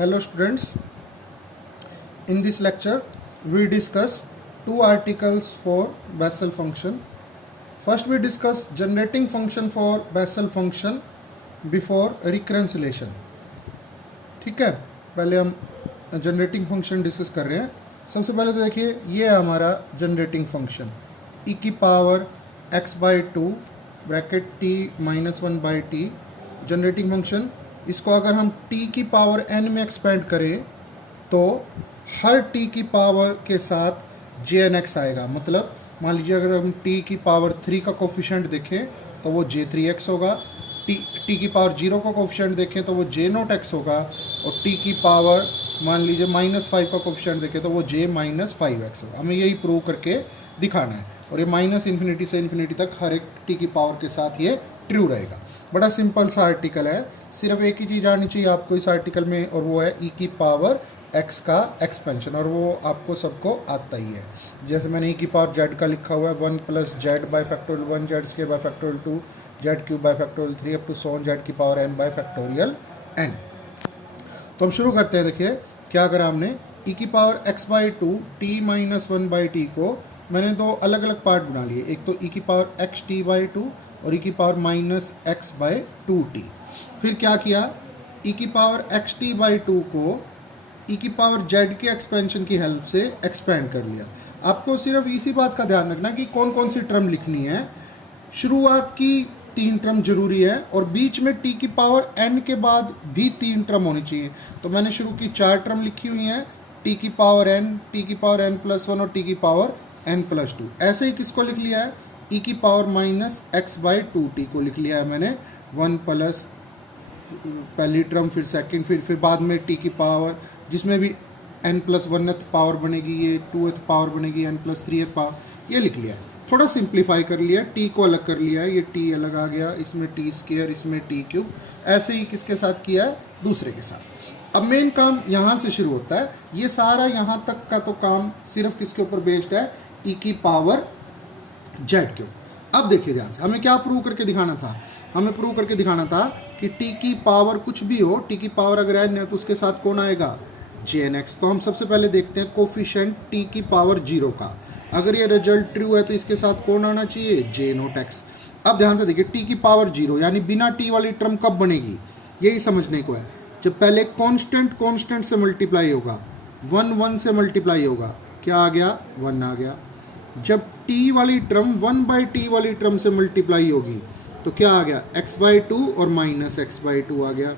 Hello students, in this lecture we discuss two articles for Bessel function. First we discuss generating function for Bessel function before reconciliation. ठीक है, पहले हम generating function discuss कर रहे हैं. सबसे पहले तो देखिए ये है हमारा जनरेटिंग फंक्शन e की power x by two bracket t minus one by T generating function. इसको अगर हम t की पावर n में एक्सपेंड करें तो हर t की पावर के साथ jnx आएगा. मतलब मान लीजिए अगर हम t की पावर 3 का कोफिशिएंट देखें तो वो j3x होगा, t की पावर 0 का कोफिशिएंट देखें तो वो j0x होगा, और t की पावर मान लीजिए -5 का कोफिशिएंट देखें तो वो j -5x होगा. हमें यही प्रूव करके दिखाना है, और ये माइनस इन्फिनिटी से इन्फिनिटी तक हर एक t की पावर के साथ ये ट्रू रहेगा. बड़ा सिंपल सा आर्टिकल है, सिर्फ एक ही चीज़ आनी चाहिए आपको इस आर्टिकल में, और वो है e की पावर x का एक्सपेंशन, और वो आपको सबको आता ही है. जैसे मैंने e की पावर z का लिखा हुआ है 1 plus z by factorial 1 z square by factorial 2 z cube by factorial 3 up to सोन जेड की power n by factorial n. तो हम शुरू करते हैं. देखिए क्या करा हमने, e की power x by two T minus one by T को मैंने दो अलग अलग पार्ट बना लिए. एक तो e की power x T by two और e की power minus x by two T. फिर क्या किया, e की power x T by two को e की पावर z के एक्सपेंशन की हेल्प से एक्सपेंड कर लिया. आपको सिर्फ इसी बात का ध्यान रखना कि कौन कौन सी टर्म लिखनी है. शुरुआत की 3 टर्म जरूरी है, और बीच में t की पावर n के बाद भी 3 टर्म होनी चाहिए. तो मैंने शुरू की 4 टर्म लिखी हुई हैं, t की पावर n, t की पावर n प्लस वन और t की पावर n प्लस टू. ऐसे ही किसको लिख लिया है, e की power minus x by two T को लिख लिया है मैंने 1 प्लस पहली टर्म, फिर सेकंड, फिर बाद में t की पावर जिसमें भी n प्लस वनथ पावर बनेगी, ये 2th पावर बनेगी, n प्लस 3th पावर, ये लिख लिया है. थोड़ा सिंप्लीफाई कर लिया, t को अलग कर लिया है, ये t अलग आ गया, इसमें t स्क्वायर, इसमें t क्यूब. ऐसे ही किसके साथ किया है, दूसरे के साथ. अब मेन काम यहाँ से शुरू होता है. ये सारा यहाँ तक का तो काम सिर्फ किसके ऊपर बेस्ड है, e की पावर z के ऊपर. अब देखिए ध्यान से, हमें क्या प्रूव करके दिखाना था, हमें प्रूव करके दिखाना था कि t की पावर कुछ भी हो, t की पावर अगर n है तो उसके साथ कौन आएगा, jnx. तो हम सबसे पहले देखते हैं कोफिशिएंट t की पावर 0 का. अगर ये रिजल्ट ट्रू है तो इसके साथ कौन आना चाहिए, j0x. अब ध्यान से देखिए, t की पावर 0 यानी बिना t वाली टर्म कब बनेगी, यही समझने को है. जब पहले कांस्टेंट से मल्टीप्लाई होगा, 1 से मल्टीप्लाई होगा, क्या आ गया, 1 आ गया. जब t वाली टर्म 1 बाई टी वाली टर्म से मल्टीप्लाई होगी तो क्या आ गया, x बाई टू और माइनस एक्स बाई टू आ गया.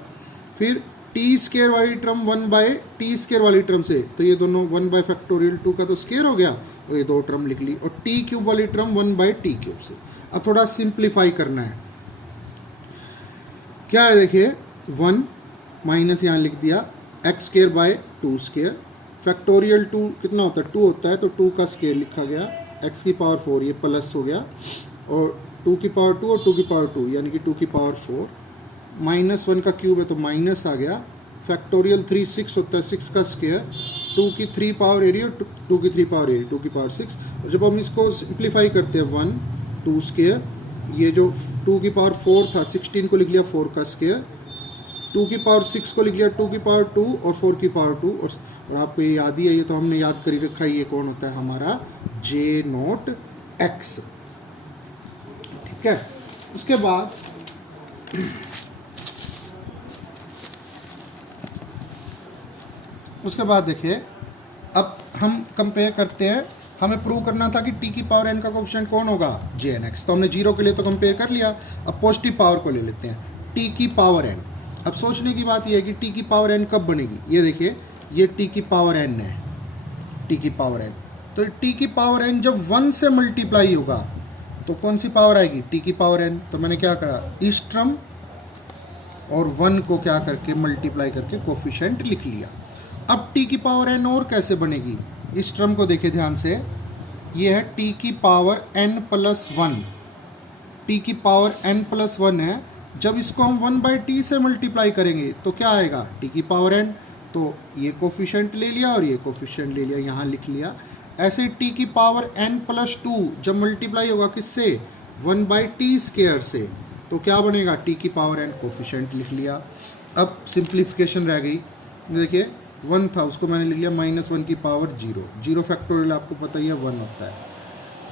फिर टी स्केयर वाली टर्म 1 बाई टी स्केयर वाली टर्म से, तो ये दोनों 1 बाई फैक्टोरियल 2 का तो स्केयर हो गया, और ये 2 टर्म लिख ली. और टी क्यूब वाली टर्म 1 बाई टी क्यूब से. अब थोड़ा सिंप्लीफाई करना है. क्या है, देखिए 1 माइनस यहाँ लिख दिया, x square by two square, factorial 2 कितना होता है, 2 होता है, तो 2 का स्केयर लिखा गया, x की पावर 4 ये प्लस हो गया, और 2 की पावर 2 और 2 की पावर 2 यानी कि 2 की पावर 4, माइनस 1 का क्यूब है तो माइनस आ गया. फैक्टोरियल 3 6 होता है, 6 का स्केयर, 2 की 3 पावर एरिया और 2 की 3 पावर एरिया, 2 की पावर 6. और जब हम इसको सिंप्लीफाई करते हैं 1 2 स्केयर, ये जो 2 की पावर 4 था 16 को लिख लिया 4 का स्केयर, 2 की पावर 6 को लिख लिया 2 की पावर 2 और 4 की पावर 2. और आपको ये याद ही है, ये तो हमने याद कर ही रखा है, ये कौन होता है हमारा j0x. ठीक है. उसके बाद देखिए, अब हम कंपेयर करते हैं. हमें प्रूव करना था कि t की पावर n का कोफिशिएंट कौन होगा, jnx. तो हमने 0 के लिए तो कंपेयर कर लिया. अब पॉजिटिव पावर को ले लेते हैं, t की पावर n. अब सोचने की बात यह है कि t की पावर n कब बनेगी. ये देखिए, ये t की पावर n है, t की पावर n. तो t की पावर n जब 1 से मल्टीप्लाई होगा तो कौन सी पावर आएगी, t की पावर n. तो मैंने क्या करा, इस टर्म और 1 को क्या करके मल्टीप्लाई करके कोफिशिएंट लिख लिया. अब t की पावर n और कैसे बनेगी, इस टर्म को देखिए ध्यान से, ये है t की पावर n प्लस 1, t की पावर n प्लस 1 है. जब इसको हम 1 बाई टी से मल्टीप्लाई करेंगे तो क्या आएगा, t की पावर n. तो ये कोफिशिएंट ले लिया और ये कोफिशिएंट ले लिया, यहाँ लिख लिया. ऐसे t की पावर n प्लस 2 जब मल्टीप्लाई होगा किससे, 1 बाई टी स्केयर से, तो क्या बनेगा, t की पावर n. कोफिशिएंट लिख लिया. अब सिंप्लीफिकेशन रह गई, देखिए 1 था, उसको मैंने लिख लिया -1 की पावर 0। 0 फैक्टोरियल आपको पता ही है 1 होता है।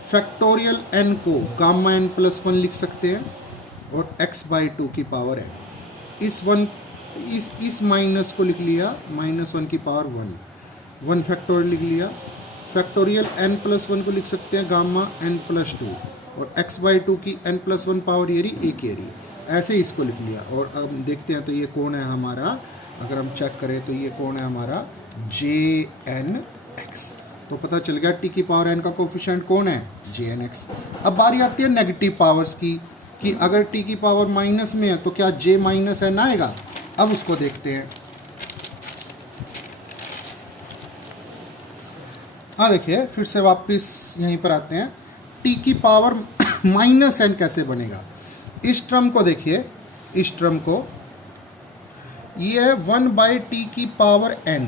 फैक्टोरियल n को गामा n प्लस 1 लिख सकते हैं और x/2 की पावर n। इस माइनस को लिख लिया -1 की पावर 1 फैक्टोरियल लिख लिया। फैक्टोरियल n प्लस 1 को लिख सकते हैं गामा n प्लस 2 और x/2 की n प्लस 1 पावर ये रही, एक ये रही, ऐसे ही इसको लिख लिया। और अब देखते हैं तो ये कौन है हमारा, अगर हम चेक करें तो ये कौन है हमारा jnx। तो पता चल गया t की पावर n का कोफिशिएंट कौन है, jnx। अब बारी आती है नेगेटिव पावर्स की, कि अगर t की पावर माइनस में है तो क्या j माइनस n आएगा। अब उसको देखते हैं। हाँ देखिए, फिर से वापस यहीं पर आते हैं। t की पावर -n कैसे बनेगा। इस टर्म को देखिए, इस टर्म को, ये है 1/t की पावर n,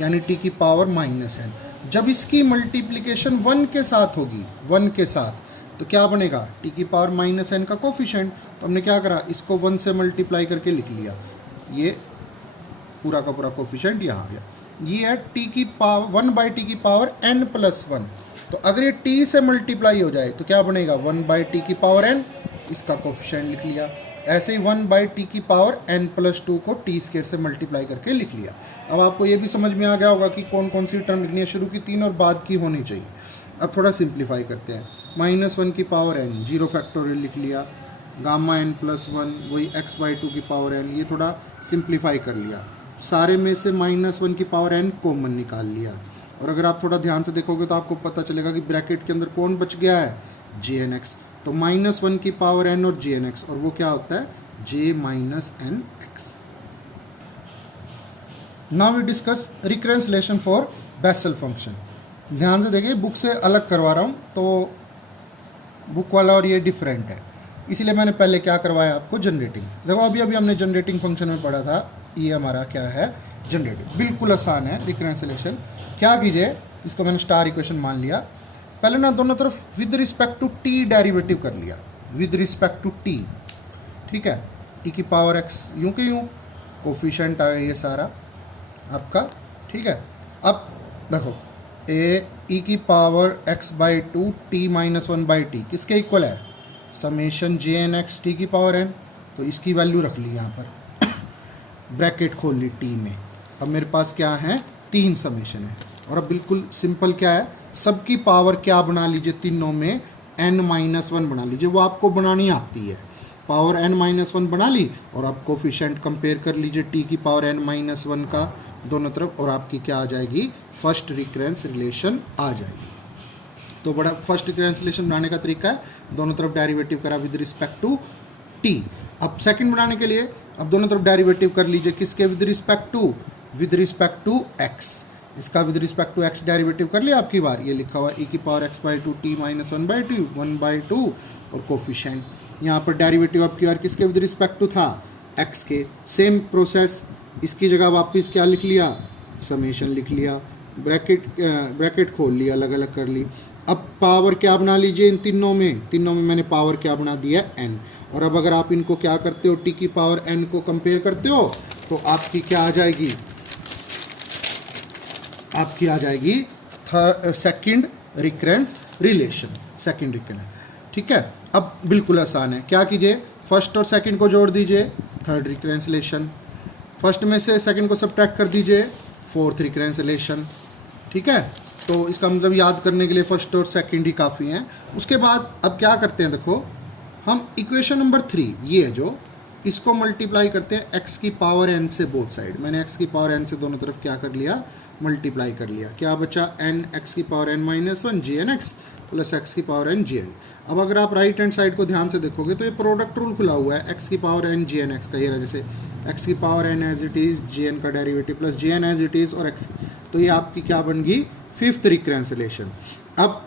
यानी t की पावर -n। जब इसकी मल्टीप्लिकेशन 1 के साथ होगी, 1 के साथ, तो क्या बनेगा, t की पावर -n का कोफिशिएंट। तो हमने क्या करा, इसको 1 से मल्टीप्लाई करके लिख लिया, ये पूरा का पूरा कोफिशिएंट यहाँ आ गया। ये है t की पावर 1/t की पावर n प्लस 1। तो अगर ये t से मल्टीप्लाई हो जाए तो क्या बनेगा, 1/t की पावर n, इसका कोफिशिएंट लिख लिया। ऐसे ही 1/t की पावर n प्लस 2 को t स्क्वायर से मल्टीप्लाई करके लिख लिया। अब आपको ये भी समझ में आ गया होगा कि कौन कौन सी टर्म लिखनी है, शुरू की 3 और बाद की होनी चाहिए। अब थोड़ा सिंप्लीफाई करते हैं। -1 की पावर n, 0 फैक्टोरियल लिख लिया, गामा n प्लस 1 वही x/2 की पावर n, ये थोड़ा सिंप्लीफाई कर लिया। सारे में से -1 की पावर n कॉमन निकाल लिया। और अगर आप थोड़ा ध्यान से देखोगे तो आपको पता चलेगा कि ब्रैकेट के अंदर कौन बच गया है, jnx। तो -1 की पावर n और jnx, और वो क्या होता है, j-nx। Now we discuss recurrence relation for Bessel function. ध्यान से देखिए, बुक से अलग करवा रहा हूँ, तो बुक वाला और ये डिफरेंट है, इसीलिए मैंने पहले क्या करवाया आपको, जनरेटिंग। देखो अभी हमने जनरेटिंग फंक्शन में पढ़ा था, ये हमारा क्या है, जनरेटिंग। बिल्कुल आसान है रिकरेंस रिलेशन। क्या कीजिए, इसको मैंने स्टार इक्वेशन मान लिया। पहले ना दोनों तरफ with respect to T derivative कर लिया, विद रिस्पेक्ट टू टी, ठीक है। e की पावर x यूँ के यूँ, कोफिशिएंट आ ये सारा आपका, ठीक है। अब देखो e की पावर x/2 t - 1/t किसके इक्वल है, समेशन jnx t की पावर n। तो इसकी वैल्यू रख ली यहाँ पर, ब्रैकेट खोल ली t में। अब मेरे पास क्या है, 3 समेशन है। और अब बिल्कुल सिंपल क्या है, सबकी पावर क्या बना लीजिए, तीनों में n-1 बना लीजिए, वो आपको बनानी आती है। पावर n-1 बना ली, और आप कोफिशिएंट कंपेयर कर लीजिए t की पावर n-1 का दोनों तरफ, और आपकी क्या आ जाएगी, फर्स्ट रिकरेंस रिलेशन आ जाएगी। तो बड़ा फर्स्ट रिकरेंस रिलेशन बनाने का तरीका है, दोनों तरफ डेरिवेटिव करा विद रिस्पेक्ट टू t। अब सेकंड बनाने के लिए अब दोनों तरफ डेरिवेटिव कर लीजिए, किसके, विद रिस्पेक्ट टू x। इसका with respect to x derivative कर लिया आपकी बार, ये लिखा हुआ e की पावर x/2 t - 1/2 और कोफिशिएंट। यहाँ पर डेरिवेटिव आपकी बार किसके विद रिस्पेक्ट टू था, x के। सेम प्रोसेस, इसकी जगह वापस क्या लिख लिया, समेशन लिख लिया, ब्रैकेट खोल लिया, अलग अलग कर ली। अब पावर क्या बना लीजिए, इन तीनों में मैंने पावर क्या बना दिया, n। और अब अगर आप इनको क्या करते हो, t की पावर n को कंपेयर करते हो, तो आपकी क्या आ जाएगी, आपकी आ जाएगी second recurrence relation, second recurrence, ठीक है। अब बिल्कुल आसान है, क्या कीजिए, फर्स्ट और सेकंड को जोड़ दीजिए, थर्ड रिकरेंस रिलेशन। फर्स्ट में से सेकंड को सब्ट्रैक्ट कर दीजिए, फोर्थ रिकरेंस रिलेशन, ठीक है। तो इसका मतलब याद करने के लिए फर्स्ट और सेकंड ही काफ़ी हैं। उसके बाद अब क्या करते हैं, देखो हम इक्वेशन नंबर 3, ये है जो, इसको मल्टीप्लाई करते हैं x की पावर n से बोथ साइड। मैंने x की पावर n से दोनों तरफ क्या कर लिया, मल्टीप्लाई कर लिया। क्या बचा, n x की power n-1 jnx plus x की पावर n jn। अब अगर आप राइट हैंड साइड को ध्यान से देखोगे तो ये प्रोडक्ट रूल खुला हुआ है, x की पावर n jnx का, ये रहा, जैसे x की power n as it is, jn का derivative plus jn as it is, और x, तो ये आपकी क्या बन गई, फिफ्थ रिकरेंस रिलेशन। अब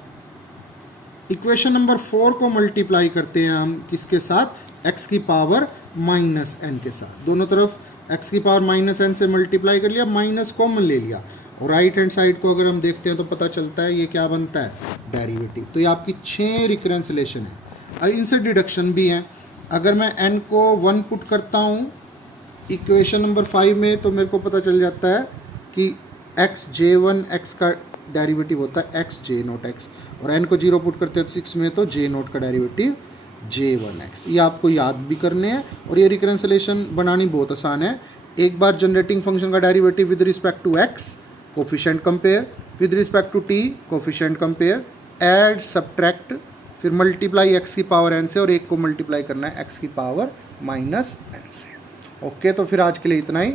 इक्वेशन नंबर 4 को मल्टीप्लाई करते हैं हम किसके साथ, x की पावर -n के साथ। दोनों तरफ x की पावर -n से मल्टीप्लाई कर लिया, माइनस कॉमन ले लिया, और राइट हैंड साइड को अगर हम देखते हैं तो पता चलता है ये क्या बनता है, डेरिवेटिव। तो ये आपकी 6 रिकरेंस रिलेशन है। अब इनसे डिडक्शन भी है। अगर मैं n को 1 पुट करता हूँ इक्वेशन नंबर 5 में तो मेरे को पता चल जाता है कि एक्स जे वन एक्स का डेरिवेटिव होता है एक्स जे नोट एक्स, और एन को 0 पुट करते हैं 6 में, तो जे नोट का डेरिवेटिव जे वन एक्स। ये आपको याद भी करने हैं और ये रिकरेंसलेशन बनानी बहुत आसान है। एक बार जनरेटिंग फंक्शन का derivative with respect to X, coefficient compare, with respect to T, coefficient compare, add subtract, फिर मल्टीप्लाई एक्स की पावर एन से, और एक को मल्टीप्लाई करना है एक्स की पावर माइनस एन से। ओके, तो फिर आज के लिए इतना ही।